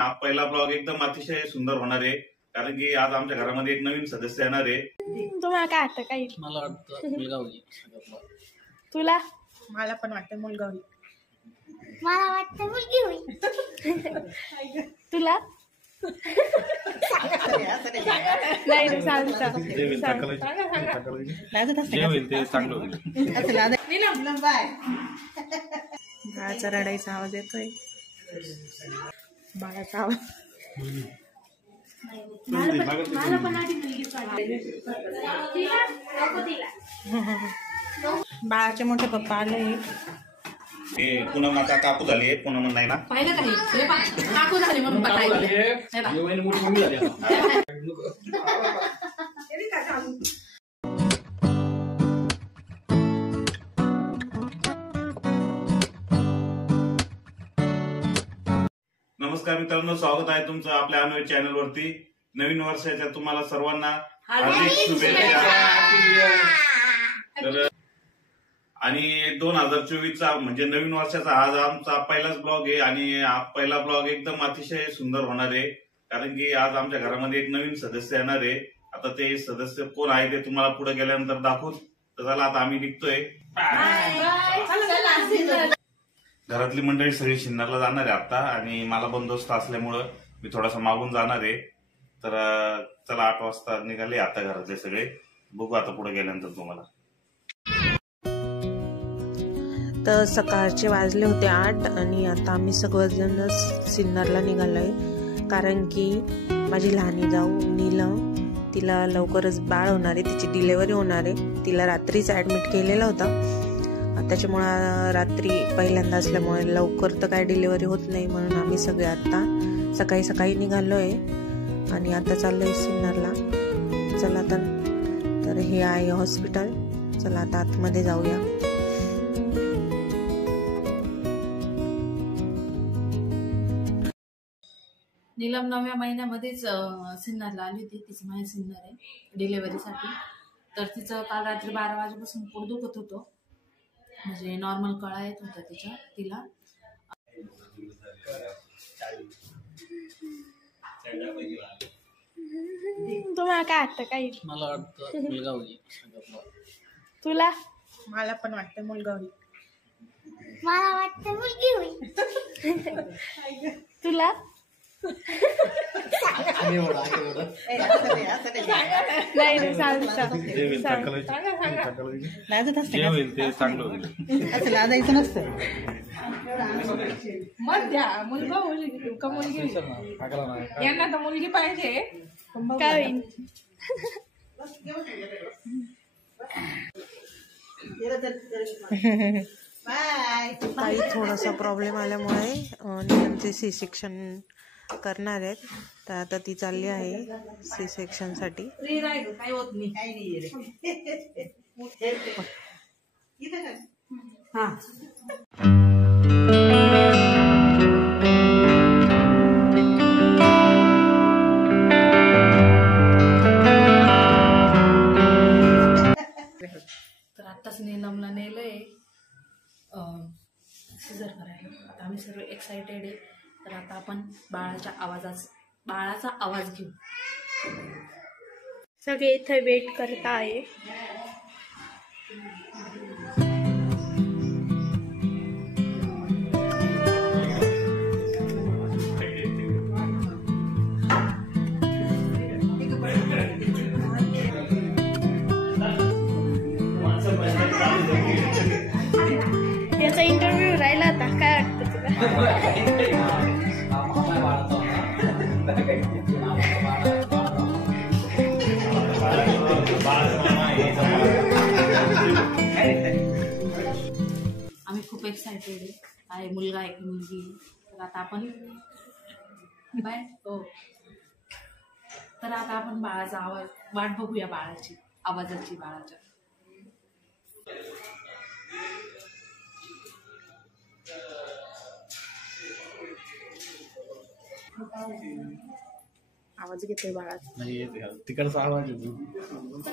हा पहिला ब्लॉग एकदम अतिशय सुंदर होणार आहे, कारण की आज आमच्या घरामध्ये एक नवीन सदस्य येणार आहे. तुम्हाला काय वाटतं? काही मला वाटतं मुलगा होईल. तुला? मला पण वाटतं मुलगा होईल. मला वाटतं मुलगी होईल. तुला? नाही रे, सांग सांग. बाळाचा रडायचा आवाज येतोय. बाळाचा आवाज. बाळाचे मोठे पप्पा आले. हे पूनम आता काकू झाली आहे. पूनम नाही ना पाहिलं काही काकू झाली म्हणून नमस्कार मित्रांनो, स्वागत आहे तुमचं आपल्या अनोय चॅनल वरती. नवीन वर्षाच्या तुम्हाला सर्वांना हार्दिक शुभेच्छा. तर आणि 2024चा म्हणजे नवीन वर्षाचा आज आमचा पहिलाच ब्लॉग आहे आणि हा पहिला ब्लॉग एकदम अतिशय सुंदर होणार आहे, कारण की आज आमच्या घरामध्ये एक नवीन सदस्य येणार आहे. आता ते सदस्य कोण आहे ते तुम्हाला पुढे गेल्यानंतर दाखवू. तर चला आता आम्ही निघतोय. घरातली मंडळी सगळी शिन्नरला जाणार आहे आता, आणि मला बंदोबस्त असल्यामुळं मी थोडासा मागून जाणार आहे. तर चला 8 वाजता निघाले आता घरातले सगळे. बघू आता पुढे गेल्यानंतर तुम्हाला. तर सकाळचे वाजले होते 8 आणि आता आम्ही सगळेजण सिन्नरला निघालोय, कारण की माझी लहानी जाऊ नीलम, तिला लवकरच बाळ होणार आहे, तिची डिलेव्हरी होणार आहे. तिला रात्रीच ऍडमिट केलेलं होतं, त्याच्यामुळे रात्री पहिल्यांदा असल्यामुळे लवकर तर काय डिलेव्हरी होत नाही, म्हणून आम्ही सगळे आता सकाळी सकाळी निघालोय आणि आता चाललोय सिन्नरला. चला आता, तर हे आहे हॉस्पिटल. चला आता आतमध्ये जाऊया. नीलम 9व्या महिन्यामध्येच सिन्नरला आली होती. तिचं माहेर सिन्नर आहे डिलेव्हरीसाठी. तर तिचं काल रात्री 12 वाजेपासून पोट दुखत होतं, म्हणजे नॉर्मल कळा येत होता तिला. तुम्हाला काय वाटतं? काही मला वाटतं मुलगा होईल. तुला? मला पण वाटतं मुलगा होईल. मला वाटतं मुलगी होईल. तुला? नाही रे, सांग सांग. लाजायचं नसतं. मध्या मुलगा होईल का मुलगी होईल? यांना तर मुलगी पाहिजे. काय होईल? काही थोडासा प्रॉब्लेम आल्यामुळे नीलमचे सी सेक्शन करणार आहेत. तर आता ती चालली आहे सी सेक्शन साठी. काही होत नाही. तर आत्ताच नीलमला नेलंय सिझर करायला. आता आम्ही सर्व एक्सायटेड आहे. तर आता आपण बाळाचा आवाज घेऊ. सगळे इथे वेट करत आहे. त्याचा इंटरव्ह्यू राहिला आता. काय वाटतं तुला? आम्ही खूप एक्सायटेड आहे. मुलगा आहे की मुलगी. तर आता आपण बाळाचा आवाज वाट बघूया, आवाजाची बाळाच्या. आवाज घेतोय बाळाचा. नाही येते तिकडचा आवाज येतो.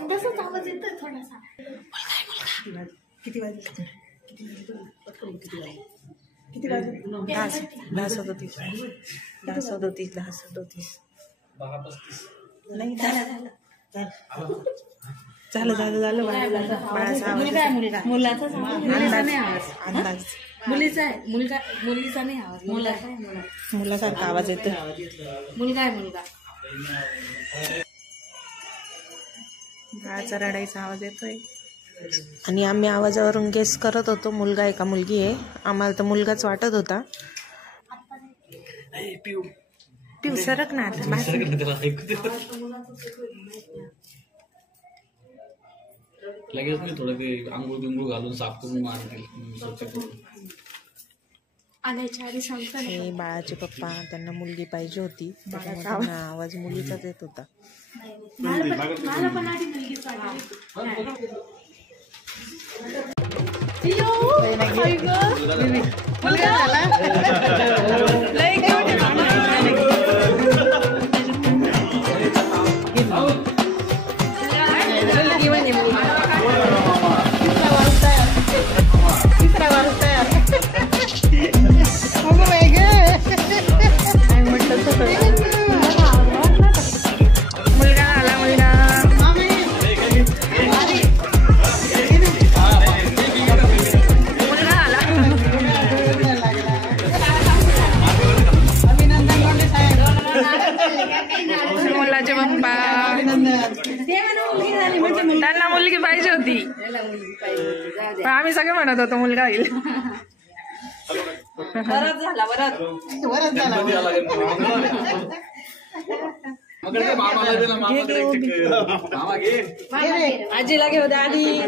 तसाच आवाज येतोय थोडासा. किती वाजले? किती वाजले? 10:37 नाही झालं बाळाचा अंदाज मुलीचा आहे मुलीचा नाही आवाज मुलासारखा आवाज येतो. मुलगा बाळाचा रडायचा आवाज येतोय. आणि आम्ही आवाजावरून गेस करत होतो मुलगा आहे का मुलगी आहे. आम्हाला तर मुलगाच वाटत होता. पिऊ सरक ना आता. लगेच मी थोडं ते आंघोळ बिंगोळ घालून साफ करून मारतील स्वच्छ करून. आणायच्या आधी सांगतो ना. हे बाळाचे पप्पा त्यांना मुलगी पाहिजे होती. त्यांना आवाज मुलीचाच येत होता. मला पण आधी मुलगीच वाटली. मुलाचे पप्पा त्यांना मुलगी पाहिजे होती. पण आम्ही सगळे म्हणत होतो मुलगा येईल. आजीला घेऊ द्या आधी.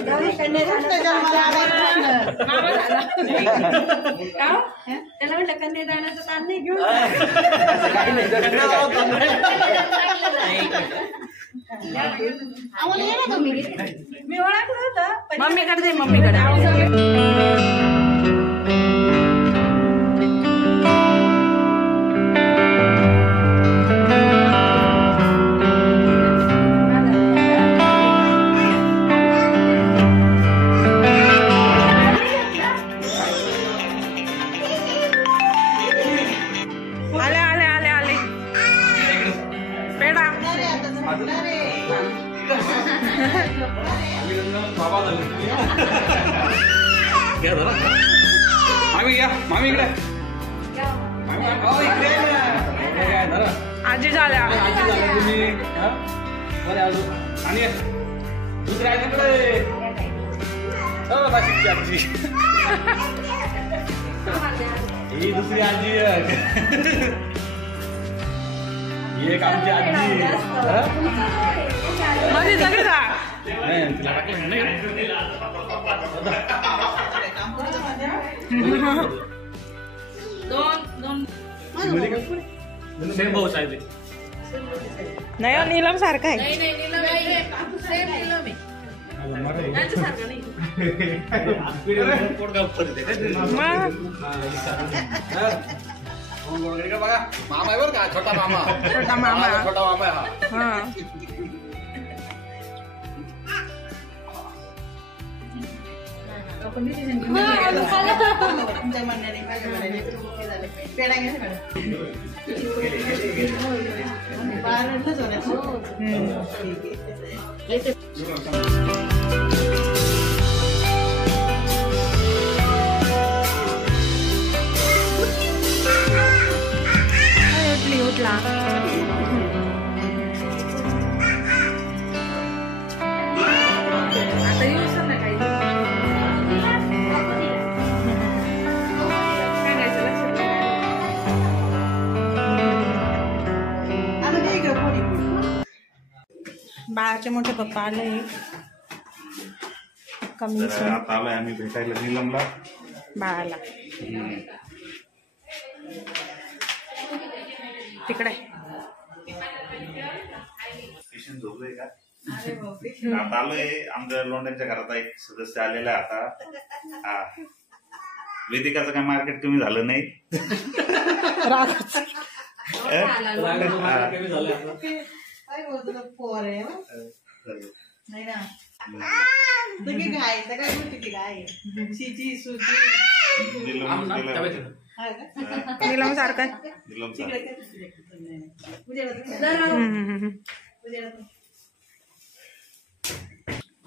त्याला म्हटलं कन्यादानाचं ताण नाही घेऊ. मी ओळखलं होतं. मम्मीकडे आले पेडा. मामी इकडे आजी झाल्या. आणि दुसऱ्या आजीकडे आजी ही दुसरी आजी ही एक आमची आजी. मध्ये सगळे जा. तिला टाकलं नाही. सेम भाऊ साहेब नाही नीलम सारखा आहे. बघा मामा आहे बरं का. छोटा मामा छोटा मामा आहे हा. बाळाचे मोठे पप्पा आले. कमी आता आलोय आम्ही भेटायला नीलमला बाळाला. तिकडे झोपलोय का. आता आलोय आमच्या लोंढ्यांच्या घरात एक सदस्य आलेला आहे आता. हा वेदिकाचं काय मार्केट कमी झालं नाही. नीलम सारखं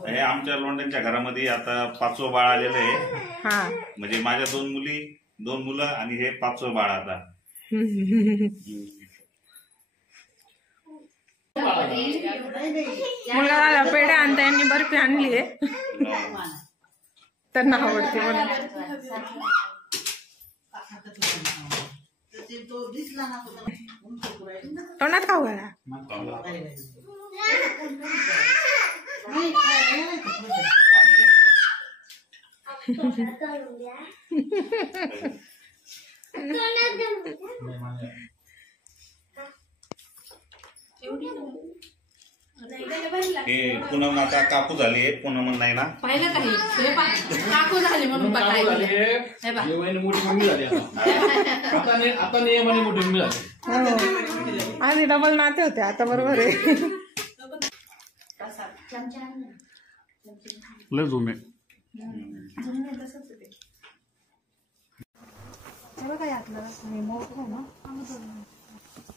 हे आमच्या लोंढ्यांच्या घरामध्ये आता 5वं बाळ आलेलं आहे. हा म्हणजे माझ्या 2 मुलं आणि हे 5वं बाळ आता. मुलगा पेढे आणता यांनी बर्फी आणली आहे त्यांना आवडते म्हणून. तोंडात खाऊ घाला. हे पूनम आता काकू झाली आहे. पूनम नाही ना पाहिलं काही हे काकू झाले म्हणून मोठी मम्मी झाली आता नियमाने मोठी मम्मी झाली. आधी डबल नाते होते आता बरोबर आहे. लय जुमे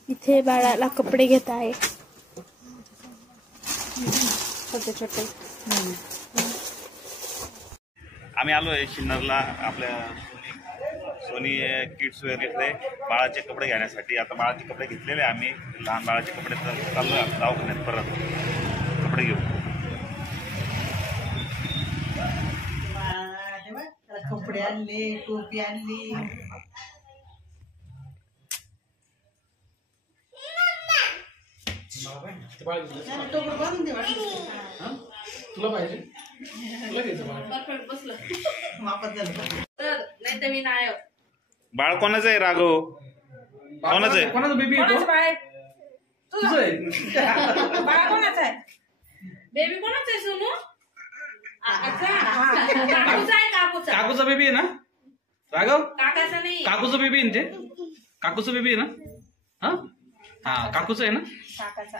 इथे बाळाला कपडे घेत आहे. छोटे छोटे. आम्ही आलोय शिन्नरला. आपल्या सोनी किड्स वेअर घेतले बाळाचे कपडे घेण्यासाठी. आता बाळाचे कपडे घेतलेले आम्ही. लहान बाळाचे कपडे चाललोय दवाखान्यात परत कपडे घेऊ. कपडे आणले, टोपी आणली. तुला पाहिजे तुला घ्यायचं परफेक्ट बसलं वापस झालं. नाही तर मी नायक. बाळ कोणाचं आहे राघव? कोणाचं आहे? कोणाचा बेबी येतो तुझं आहे. बाळा कोणाचा आहे? बेबी कोणाचा आहे सोनू? काकूचा आहे. काकूचा काकूचा बेबी आहे ना राघव? काकाचा नाही. काकूचा बेबी आहे ना ते? काकूचा बेबी आहे ना? हा हा काकूचा आहे ना? काकाचा.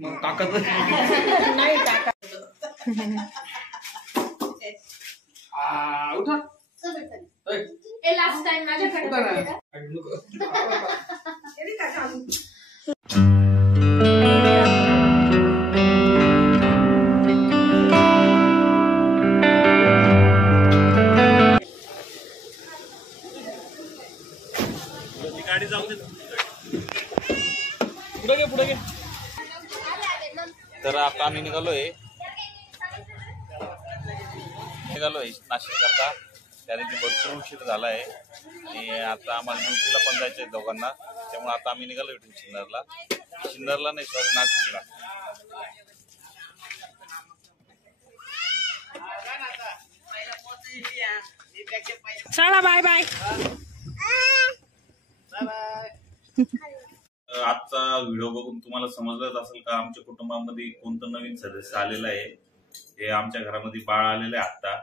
मग काकाचं नाही काका. उठा लास्ट टाइम माझ्याकडे गाडी जाऊ दे. पुढे घे. तर आता आम्ही निघालोय नाशिक करता. कारण की भरपूर उशीर झाला आहे आणि आता आम्हाला ड्युटीला पण जायचं आहे दोघांना. त्यामुळे आता आम्ही निघालो इथून शिन्नरला नाही सॉरी नाशिकला. चला बाय बाय. आजचा व्हिडिओ बघून तुम्हाला समजलंच असेल का आमच्या कुटुंबामध्ये कोणतं नवीन सदस्य आलेलं आहे. हे आमच्या घरामध्ये बाळ आलेलं आहे आता.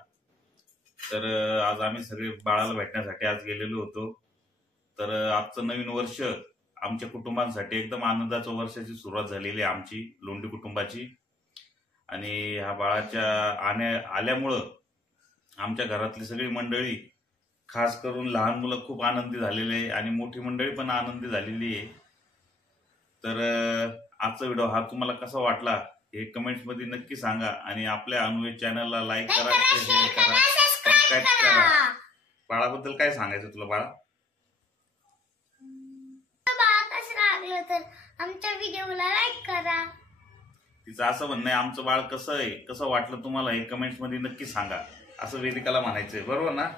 तर आज आम्ही सगळे बाळाला भेटण्यासाठी आज गेलेलो होतो. तर आजचं नवीन वर्ष आमच्या कुटुंबांसाठी एकदम आनंदाच्या वर्षाची सुरुवात झालेली आहे आमची लोंढी कुटुंबाची. आणि ह्या बाळाच्या आल्यामुळं आमच्या घरातली सगळी मंडळी खास करून लहान मुलं खूप आनंदी झालेले आहे आणि मोठी मंडळी पण आनंदी झालेली आहे. तर आजचा व्हिडिओ हा तुम्हाला कसा वाटला हे कमेंट्स मध्ये नक्की सांगा. आणि आपल्या अनुवेद चॅनलला लाईक करा, शेअर करा, सबस्क्राईब करा. बाळाबद्दल काय सांगायचं तुला बाळा? तर आमच्या व्हिडिओला लाईक करा. तिचं असं म्हणणं आहे आमचं बाळ कसं आहे, कसं वाटलं तुम्हाला हे कमेंट्स मध्ये नक्की सांगा असं वेदिकाला म्हणायचंय. बरोबर ना?